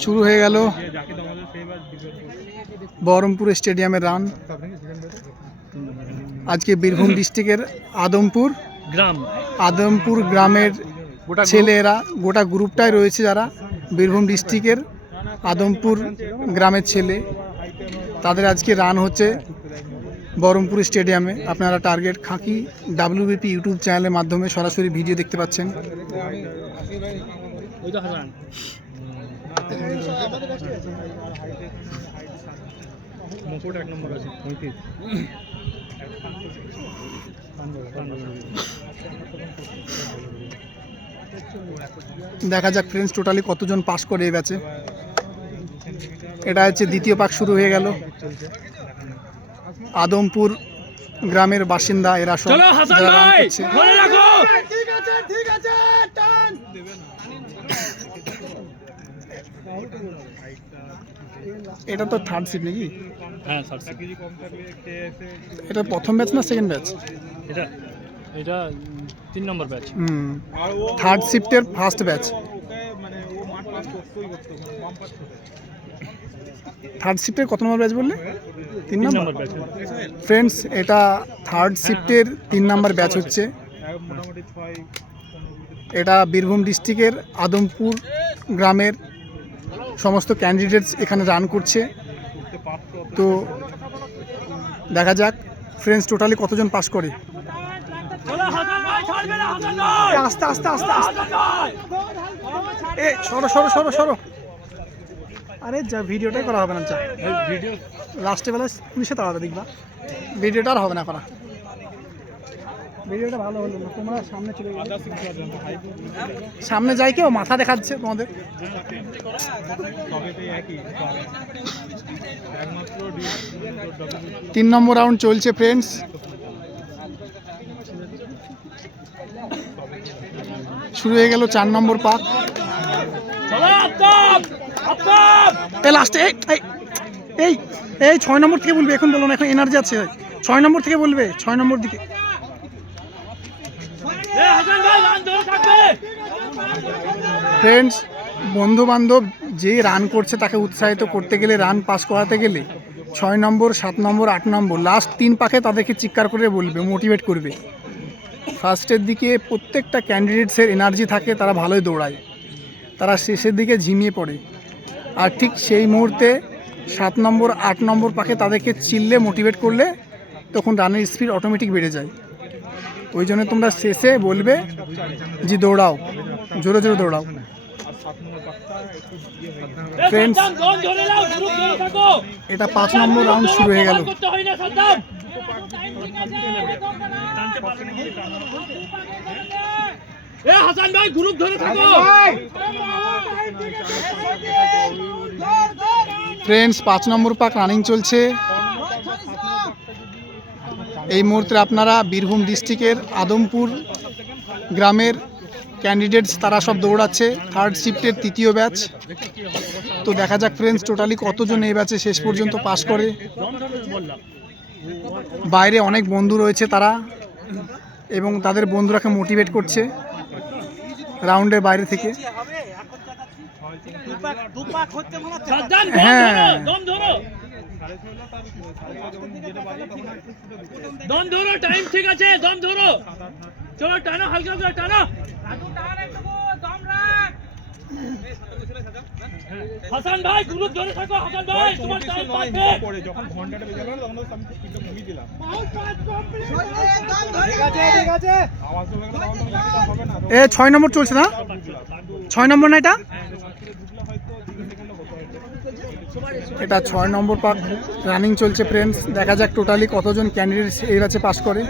শুরু হয়ে গেল বহরমপুর স্টেডিয়ামের রান। আজকে বীরভূম ডিস্ট্রিক্টের আদমপুর গ্রামের ছেলেরা গোটা গ্রুপটাই রয়েছে, যারা বীরভূম ডিস্ট্রিক্টের আদমপুর গ্রামের ছেলে, তাদের আজকে রান হচ্ছে বহরমপুর স্টেডিয়ামে। আপনারা টার্গেট খাঁকি WBP ইউটিউব চ্যানেলের মাধ্যমে সরাসরি ভিডিও দেখতে পাচ্ছেন। দেখা যাক ফ্রেন্ডস টোটালি কতজন পাস করে এই ব্যাচে। এটা হচ্ছে দ্বিতীয় পাক শুরু হয়ে গেল। আদমপুর গ্রামের বাসিন্দা এরা সব এটা তো থার্ড শিফট নাকি? হ্যাঁ থার্ড শিফট। এটা প্রথম ব্যাচ না সেকেন্ড ব্যাচ? এটা 3 নম্বর ব্যাচ। থার্ড শিফটের ফার্স্ট ব্যাচ। থার্ড শিফটের কত নম্বর ব্যাচ বললে? 3 নম্বর ব্যাচ। ফ্রেন্ডস এটা থার্ড শিফটের 3 নম্বর ব্যাচ হচ্ছে। এটা বীরভূম ডিস্ট্রিক্টের আদমপুর গ্রামের সমস্ত ক্যান্ডিডেটস এখানে রান করছে। তো দেখা যাক ফ্রেন্ডস টোটালি কতজন পাস করে। আস্তে আস্তে আস্তে আস্তে সরো সরো সরো সরো। আরে যা ভিডিওটাই করা হবে না, যা ভিডিও লাস্টে বেলা পুলিশে তাড়াতে দেখবা, ভিডিওটা আর হবে না করা। ভিডিওটা ভালো হলো না, তোমরা সামনে চলে গেলে। সামনে যাই কেউ মাথা দেখাচ্ছে তোমাদের। 3 নম্বর রাউন্ড চলছে ফ্রেন্ডস। শুরু হয়ে গেল 4 নম্বর পাক। লাস্টে এই 6 নম্বর থেকে বলবে, এখন বলো না, এখন এনার্জি আছে। 6 নম্বর থেকে বলবে, 6 নম্বর দিকে। ফ্রেন্ডস বন্ধু বান্ধব যে রান করছে তাকে উৎসাহিত করতে গেলে, রান পাস করাতে গেলে 6 নম্বর 7 নম্বর 8 নম্বর লাস্ট 3 পাকে তাদেরকে চিৎকার করে বলবে, মোটিভেট করবে। ফার্স্টের দিকে প্রত্যেকটা ক্যান্ডিডেটসের এনার্জি থাকে, তারা ভালোই দৌড়ায়, তারা শেষের দিকে ঝিমিয়ে পড়ে। আর ঠিক সেই মুহূর্তে 7 নম্বর 8 নম্বর পাকে তাদেরকে চিল্লে মোটিভেট করলে তখন রানের স্পিড অটোমেটিক বেড়ে যায়। ওই জন্য তোমরা শেষে বলবে যে দৌড়াও, জোরে জোরে দৌড়াও। ফ্রেন্ডস এটা 5 নম্বর রাউন্ড শুরু হয়ে গেল। ফ্রেন্ডস 5 নম্বর পাক রানিং চলছে। এই মুহূর্তে আপনারা বীরভূম ডিস্ট্রিক্টের আদমপুর গ্রামের ক্যান্ডিডেটস তারা সব দৌড়াচ্ছে, থার্ড শিফটের 3য় ব্যাচ। তো দেখা যাক ফ্রেন্ডস টোটালি কতজন এই ব্যাচে শেষ পর্যন্ত পাস করে। বাইরে অনেক বন্ধু রয়েছে তারা, এবং তাদের বন্ধুরাকে মোটিভেট করছে রাউন্ডের বাইরে থেকে। হ্যাঁ দম ধরো, টাইম ঠিক আছে, দম ধরো, চলো টানো, হালকা করে টানো। হাসান ভাই গ্রুপ ধরে থাকো, হাসান ভাই তোমার টাইম পাচ্ছে। পরে যখন ঘন্টাটা বেজে গেল তখন আমি স্পিডটা কমিয়ে দিলাম। ঠিক আছে ঠিক আছে, আওয়াজ হবে না। এ 6 নম্বর চলছে না? 6 নম্বর না এটা? এটা 6 নম্বর পাক রানিং চলছে ফ্রেন্ডস। দেখা যাক টোটালি কতজন ক্যান্ডিডেট এই ব্যাচে পাস করে।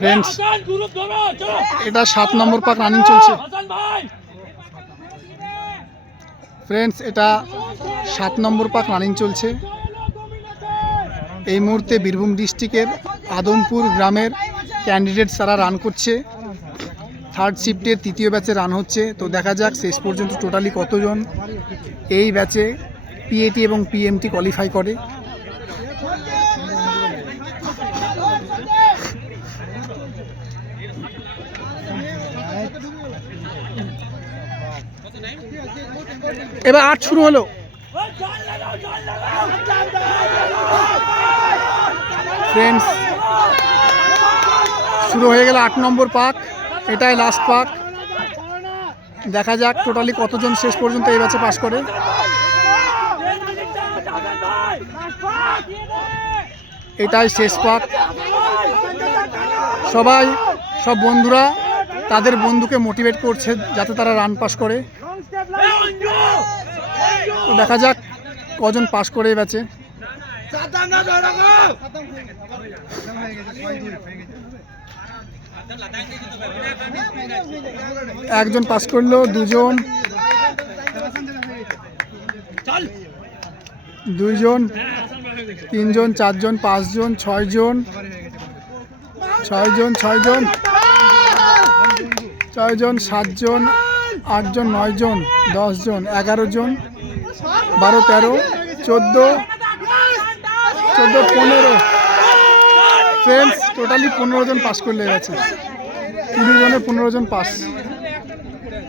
ফ্রেন্ডস এটা 7 নম্বর পাক রানিং চলছে। ফ্রেন্ডস এটা 7 নম্বর পাক রানিং চলছে। এই মুহূর্তে বীরভূম ডিস্ট্রিক্টের আদমপুর গ্রামের ক্যান্ডিডেট তারা রান করছে। থার্ড শিফটের তৃতীয় ব্যাচে রান হচ্ছে। তো দেখা যাক শেষ পর্যন্ত টোটালি কতজন এই ব্যাচে পিএটি এবং পিএমটি কোয়ালিফাই করে। এবার 8 শুরু হলো। ফ্রেন্ডস, শুরু হয়ে গেল 8 নম্বর পাক। এটাই লাস্ট পাক। দেখা যাক টোটালি কতজন শেষ পর্যন্ত এই ব্যাচে পাস করে। এটাই শেষ পাক। সব বন্ধুরা তাদের বন্ধুকে মোটিভেট করছে যাতে তারা রান পাস করে। তো দেখা যাক কজন পাস করে এই ব্যাচে। একজন পাস করলো, দুজন, দুইজন, তিনজন, চারজন, পাঁচজন, ছয়জন, ছয়জন, সাতজন, আটজন, 9 জন, 10 জন, 11 জন, 12, 13, 14, 15। ফ্রেন্ডস, টোটালি 15 জন পাস করলে গেছে। 20 জনের 15 জন পাস।